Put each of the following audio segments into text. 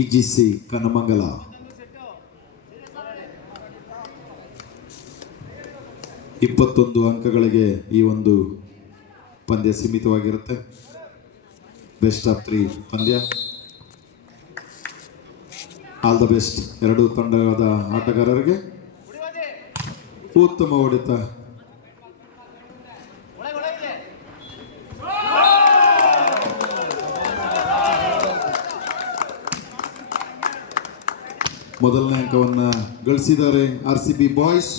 ಇಜಿಸಿ ಕನ್ನಮಂಗಲ. ಇಪ್ಪತ್ತೊಂದು ಅಂಕಗಳಿಗೆ ಈ ಒಂದು ಪಂದ್ಯ ಸೀಮಿತವಾಗಿರುತ್ತೆ. ಬೆಸ್ಟ್ ಆಫ್ 3 ಪಂದ್ಯ. ಆಲ್ ದ ಬೆಸ್ಟ್ ಎರಡೂ ತಂಡದ ಆಟಗಾರರಿಗೆ. ಉತ್ತಮ ಹೊಡೆತ. ಮೊದಲನೇ ಅಂಕವನ್ನು ಗಳಿಸಿದ್ದಾರೆ ಆರ್ಸಿಬಿ ಬಾಯ್ಸ್.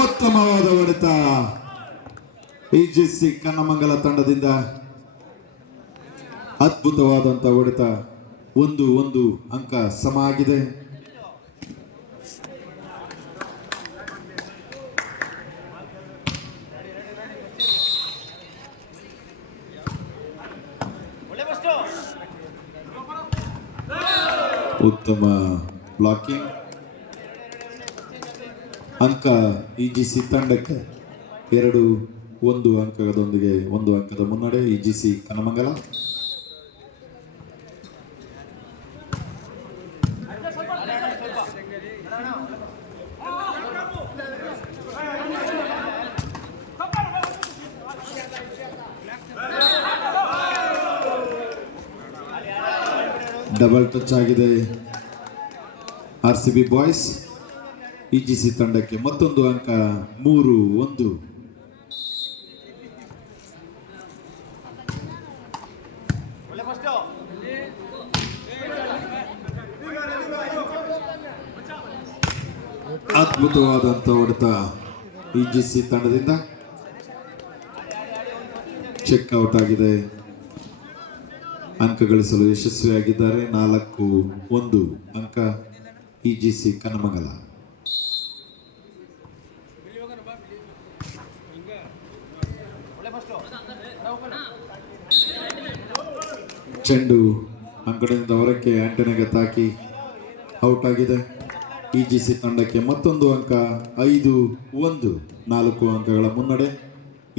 ಉತ್ತಮವಾದ ಹೊಡೆತ ಇಜಿಸಿ ಕನ್ನಮಂಗಲ ತಂಡದಿಂದ. ಅದ್ಭುತವಾದಂತ ಹೊಡೆತ. 1-1 ಅಂಕ ಸಮ ಆಗಿದೆ. ಉತ್ತಮ ಬ್ಲಾಕಿಂಗ್. ಅಂಕ ಇಜಿಸಿ ತಂಡಕ್ಕೆ 2-1 ಅಂಕದೊಂದಿಗೆ 1 ಅಂಕದ ಮುನ್ನಡೆ ಇಜಿಸಿ ಕನ್ನಮಂಗಲ. ಡಬಲ್ ಟಚ್ ಆಗಿದೆ ಆರ್ಸಿಬಿ ಬಾಯ್ಸ್. ಇಜಿಸಿ ತಂಡಕ್ಕೆ ಮತ್ತೊಂದು ಅಂಕ. 3-1. ಅದ್ಭುತವಾದಂತ ಹೊಡೆತ ಇಜಿಸಿ ತಂಡದಿಂದ. ಚೆಕ್ ಔಟ್ ಆಗಿದೆ. ಅಂಕ ಗಳಿಸಲು ಯಶಸ್ವಿಯಾಗಿದ್ದಾರೆ. 4-1 ಅಂಕ ಇಜಿಸಿ ಕನ್ನಮಂಗಲ. ಚೆಂಡು ಅಂಕಣದಿಂದ ಹೊರಕ್ಕೆ ಆಂಟನಿಗೆ ತಾಕಿ ಔಟ್ ಆಗಿದೆ. ಇಜಿಸಿ ತಂಡಕ್ಕೆ ಮತ್ತೊಂದು ಅಂಕ. 5-1. 4 ಅಂಕಗಳ ಮುನ್ನಡೆ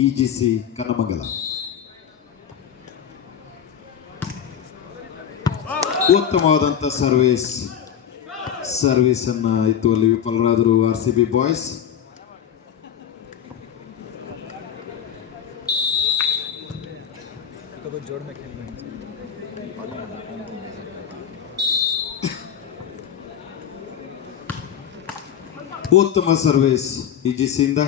ಇಜಿಸಿ ಕನ್ನಮಂಗಲ. ಉತ್ತಮವಾದಂಥ ಸರ್ವಿಸ್ ಅನ್ನ ಎತ್ತುವಲ್ಲಿ ವಿಫಲರಾದರು ಆರ್ಸಿಬಿ ಬಾಯ್ಸ್. ಉತ್ತಮ ಸರ್ವಿಸ್ ಇಜಿಸಿಯಿಂದ.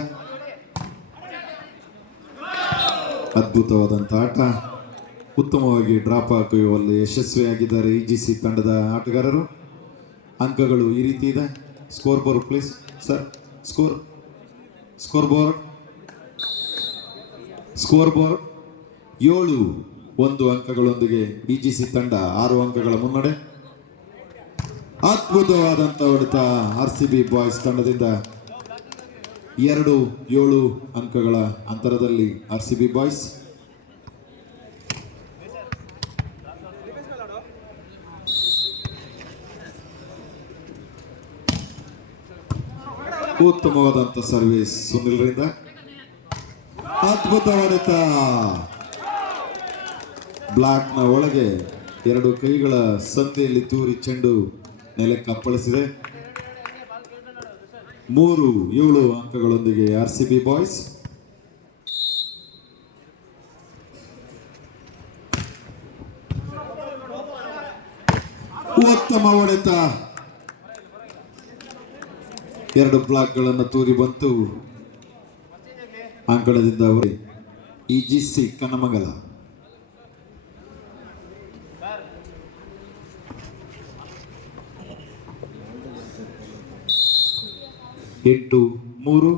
ಅದ್ಭುತವಾದಂಥ ಆಟ. ಉತ್ತಮವಾಗಿ ಡ್ರಾಪ್ ಹಾಕುವಲ್ಲಿ ಯಶಸ್ವಿಯಾಗಿದ್ದಾರೆ ಇಜಿಸಿ ತಂಡದ ಆಟಗಾರರು. ಅಂಕಗಳು ಈ ರೀತಿ ಇದೆ. Score board please sir. Score board 7-1 ಅಂಕಗಳೊಂದಿಗೆ ಇಜಿಸಿ ತಂಡ 6 ಅಂಕಗಳ ಮುನ್ನಡೆ. ಅದ್ಭುತವಾದಂಥ ಹೊಡೆತ ಆರ್ಸಿಬಿ ಬಾಯ್ಸ್ ತಂಡದಿಂದ. 2-7 ಅಂಕಗಳ ಅಂತರದಲ್ಲಿ ಆರ್ಸಿಬಿ ಬಾಯ್ಸ್. ಉತ್ತಮವಾದಂಥ ಸರ್ವಿಸ್ ಸುನಿಲ್ರಿಂದ. ಅದ್ಭುತ ಹೊಡೆತ. ಬ್ಲಾಕ್ನ ಒಳಗೆ 2 ಕೈಗಳ ಸಂದಿಯಲ್ಲಿ ತೂರಿ ಚೆಂಡು ನೆಲಕ್ಕೆ ಅಪ್ಪಳಿಸಿದೆ. 3-7 ಅಂಕಗಳೊಂದಿಗೆ ಆರ್ಸಿಬಿ ಬಾಯ್ಸ್. ಉತ್ತಮ ಹೊಡೆತ. 2 ಬ್ಲಾಕ್ಗಳನ್ನು ತೂರಿ ಬಂತು ಅಂಕಣದಿಂದ ಅವರೇ ಇಜಿಸಿ ಕನ್ನಮಂಗಲ. ಎಂಟು 3.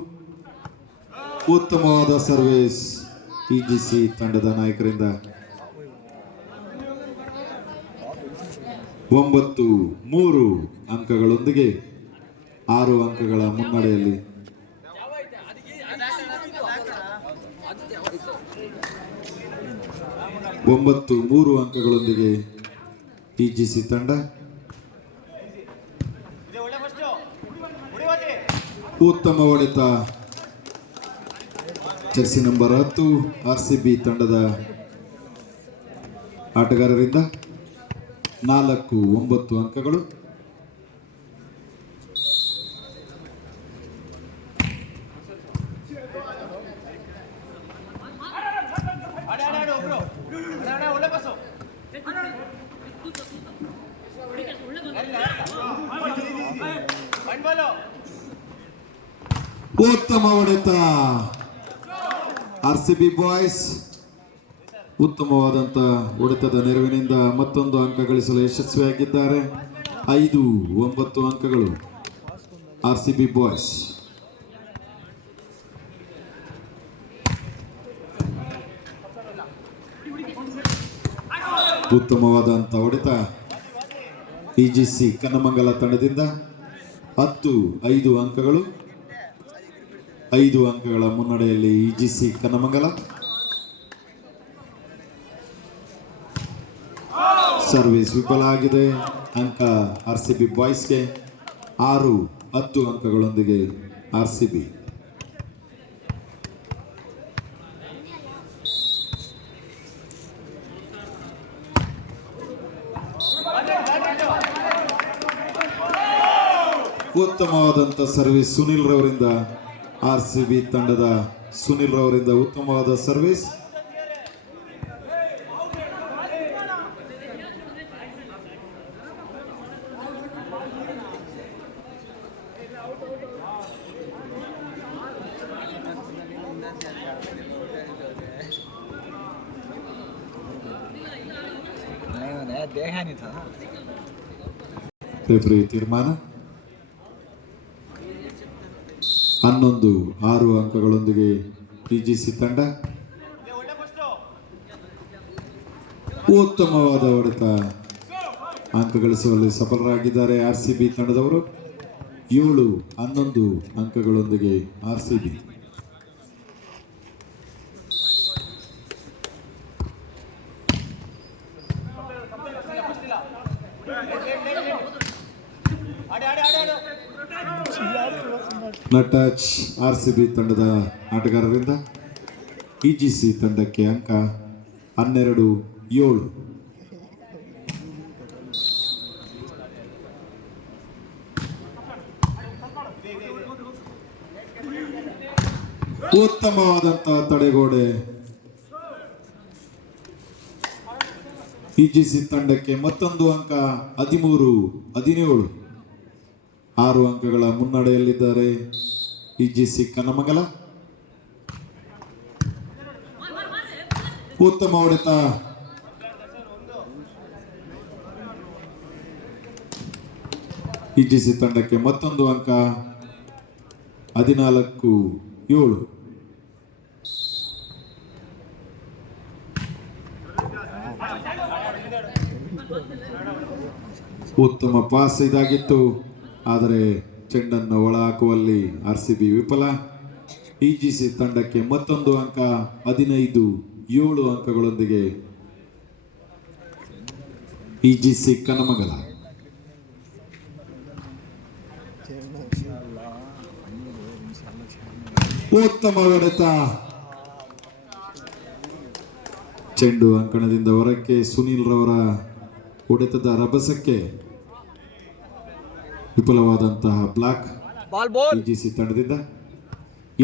ಉತ್ತಮವಾದ ಸರ್ವಿಸ್ ಇಜಿಸಿ ತಂಡದ ನಾಯಕರಿಂದ. 9-3 ಅಂಕಗಳೊಂದಿಗೆ 6 ಅಂಕಗಳ ಮುನ್ನಡೆಯಲ್ಲಿ 9-3 ಅಂಕಗಳೊಂದಿಗೆ ಇಜಿಸಿ ತಂಡ. ಉತ್ತಮ ಹೊಡೆತ. ಜರ್ಸಿ ನಂಬರ್ 10 RCB ತಂಡದ ಆಟಗಾರರಿಂದ 4-9 ಅಂಕಗಳು. ಉತ್ತಮ ಹೊಡೆತ. RCB ಬಾಯ್ಸ್ ಉತ್ತಮವಾದಂಥ ಹೊಡೆತದ ನೆರವಿನಿಂದ ಮತ್ತೊಂದು ಅಂಕ ಗಳಿಸಲು ಯಶಸ್ವಿಯಾಗಿದ್ದಾರೆ. 5-9 ಅಂಕಗಳು RCB ಬಾಯ್ಸ್. ಉತ್ತಮವಾದಂಥ ಹೊಡೆತ EGC ಕನ್ನಮಂಗಲ ತಂಡದಿಂದ 10-5 ಅಂಕಗಳು. 5 ಅಂಕಗಳ ಮುನ್ನಡೆಯಲ್ಲಿ EGC ಕನ್ನಮಂಗಲ. ಸರ್ವಿಸ್ ವಿಫಲ ಆಗಿದೆ. ಅಂಕ RCB ಬಾಯ್ಸ್ಗೆ. 6-10 ಅಂಕಗಳೊಂದಿಗೆ RCB. ಉತ್ತಮವಾದಂಥ ಸರ್ವಿಸ್ ಸುನಿಲ್ ರವರಿಂದ, RCB ತಂಡದ ಸುನಿಲ್ ರವರಿಂದ ಉತ್ತಮವಾದ ಸರ್ವಿಸ್. ರೆಫ್ರಿ ತೀರ್ಮಾನ 11-6 ಅಂಕಗಳೊಂದಿಗೆ EGC ತಂಡ. ಉತ್ತಮವಾದ ಹೊಡೆತ. ಅಂಕ ಗಳಿಸುವಲ್ಲಿ ಸಫಲರಾಗಿದ್ದಾರೆ RCB ತಂಡದವರು. 7-11 ಅಂಕಗಳೊಂದಿಗೆ RCB. ನಟಚ್ RCB ತಂಡದ ಆಟಗಾರರಿಂದ. EGC ತಂಡಕ್ಕೆ ಅಂಕ 12-7. ಉತ್ತಮವಾದಂಥ ತಡೆಗೋಡೆ. EGC ತಂಡಕ್ಕೆ ಮತ್ತೊಂದು ಅಂಕ 13-17. 6 ಅಂಕಗಳ ಮುನ್ನಡೆಯಲ್ಲಿದ್ದಾರೆ EGC ಕನ್ನಮಂಗಲ. ಉತ್ತಮ ಹೊಡೆತ. EGC ತಂಡಕ್ಕೆ ಮತ್ತೊಂದು ಅಂಕ 14-7. ಉತ್ತಮ ಪಾಸ್ ಇದಾಗಿತ್ತು, ಆದರೆ ಚೆಂಡನ್ನು ಒಳ ಹಾಕುವಲ್ಲಿ RCB ವಿಫಲ. EGC ತಂಡಕ್ಕೆ ಮತ್ತೊಂದು ಅಂಕ 15-7 ಅಂಕಗಳೊಂದಿಗೆ EGC ಕನ್ನಮಂಗಲ. ಉತ್ತಮ ಹೊಡೆತ. ಚೆಂಡು ಅಂಕಣದಿಂದ ಹೊರಕ್ಕೆ. ಸುನೀಲ್ ರವರ ಹೊಡೆತದ ರಭಸಕ್ಕೆ ವಿಫಲವಾದಂತಹ ಬ್ಲಾಕ್ EGC ತಂಡದಿಂದ.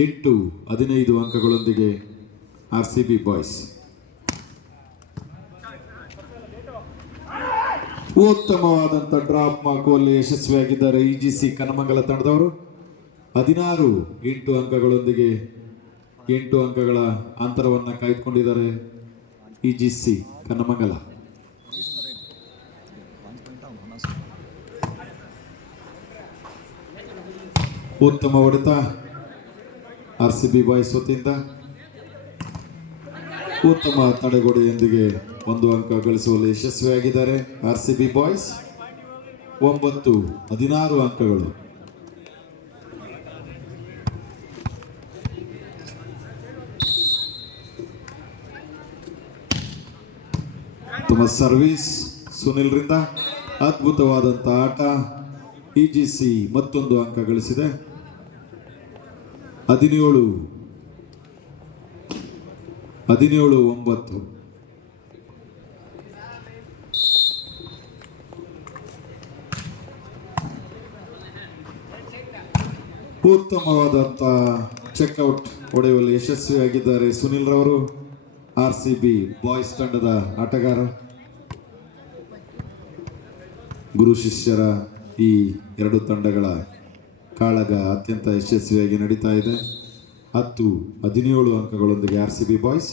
8-15 ಅಂಕಗಳೊಂದಿಗೆ RCB ಬಾಯ್ಸ್. ಉತ್ತಮವಾದಂಥ ಡ್ರಾಪ್ ಹಾಕುವಲ್ಲಿ ಯಶಸ್ವಿಯಾಗಿದ್ದಾರೆ EGC ಕನ್ನಮಂಗಲ ತಂಡದವರು. 16-8 ಅಂಕಗಳೊಂದಿಗೆ 8 ಅಂಕಗಳ ಅಂತರವನ್ನು ಕಾಯ್ದುಕೊಂಡಿದ್ದಾರೆ EGC ಕನ್ನಮಂಗಲ. ಉತ್ತಮ ಹೊಡೆತ RCB ಬಾಯ್ಸ್ ವತಿಯಿಂದ. ಉತ್ತಮ ತಡೆಗೋಡೆಯೊಂದಿಗೆ 1 ಅಂಕ ಗಳಿಸುವಲ್ಲಿ ಯಶಸ್ವಿಯಾಗಿದ್ದಾರೆ RCB ಬಾಯ್ಸ್. 9-16 ಅಂಕಗಳು. ಉತ್ತಮ ಸರ್ವಿಸ್ ಸುನಿಲ್ ರಿಂದ. ಅದ್ಭುತವಾದಂಥ ಆಟ. EGC ಮತ್ತೊಂದು ಅಂಕ ಗಳಿಸಿದೆ. 17-9. ಉತ್ತಮವಾದಂಥ ಚೆಕ್ಔಟ್ ಹೊಡೆಯುವಲ್ಲಿ ಯಶಸ್ವಿಯಾಗಿದ್ದಾರೆ ಸುನಿಲ್ ರವರು, RCB ಬಾಯ್ಸ್ ತಂಡದ ಆಟಗಾರ. ಗುರು ಶಿಷ್ಯರ ಈ ಎರಡು ತಂಡಗಳ ಕಾಳಗ ಅತ್ಯಂತ ಯಶಸ್ವಿಯಾಗಿ ನಡೀತಾ ಇದೆ. 10-17 ಅಂಕಗಳೊಂದಿಗೆ RCB ಬಾಯ್ಸ್.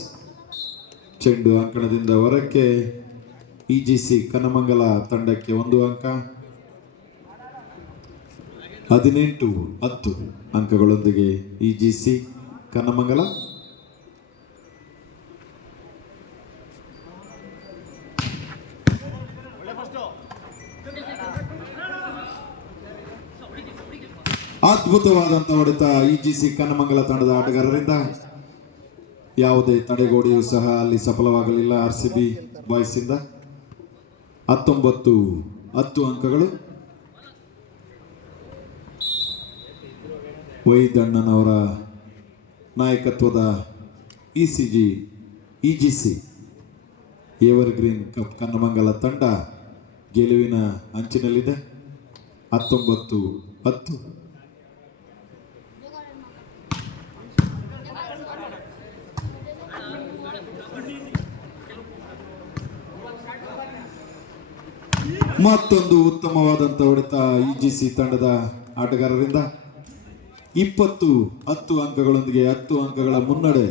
ಚೆಂಡು ಅಂಕಣದಿಂದ ಹೊರಕ್ಕೆ EGC ಕನ್ನಮಂಗಲ ತಂಡಕ್ಕೆ 1 ಅಂಕ. 18-10 ಅಂಕಗಳೊಂದಿಗೆ EGC ಕನ್ನಮಂಗಲ. ಅದ್ಭುತವಾದಂಥ ಹೊಡೆತ EGC ಕನ್ನಮಂಗಲ ತಂಡದ ಆಟಗಾರರಿಂದ. ಯಾವುದೇ ತಡೆಗೋಡೆಯೂ ಸಹ ಅಲ್ಲಿ ಸಫಲವಾಗಲಿಲ್ಲ RCB ಬಾಯ್ಸ್ ಇಂದ. 19-10 ಅಂಕಗಳು. ವೈದಣ್ಣನವರ ನಾಯಕತ್ವದ EGC ಎವರ್ಗ್ರೀನ್ ಕಪ್ ಕನ್ನಮಂಗಲ ತಂಡ ಗೆಲುವಿನ ಅಂಚಿನಲ್ಲಿದೆ. 19-10. ಮತ್ತೊಂದು ಉತ್ತಮವಾದಂಥ ಹೊಡೆತ EGC ತಂಡದ ಆಟಗಾರರಿಂದ. 20-10 ಅಂಕಗಳೊಂದಿಗೆ 10 ಅಂಕಗಳ ಮುನ್ನಡೆ.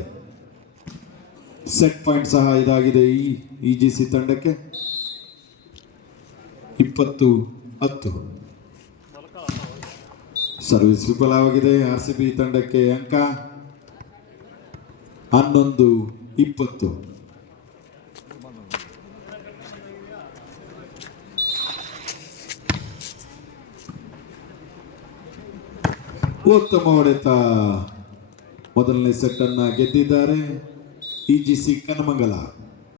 ಸೆಟ್ ಪಾಯಿಂಟ್ ಸಹ ಇದಾಗಿದೆ ಈ EGC ತಂಡಕ್ಕೆ. 20-10 ಸರ್ವಿಸ್ ವಿಫಲವಾಗಿದೆ. RCB ತಂಡಕ್ಕೆ ಅಂಕ 11-20. ಉತ್ತಮ ಹೊಡೆತ. ಮೊದಲನೇ ಸೆಟ್ ಅನ್ನ ಗೆದ್ದಿದ್ದಾರೆ EGC ಕನ್ನಮಂಗಲ.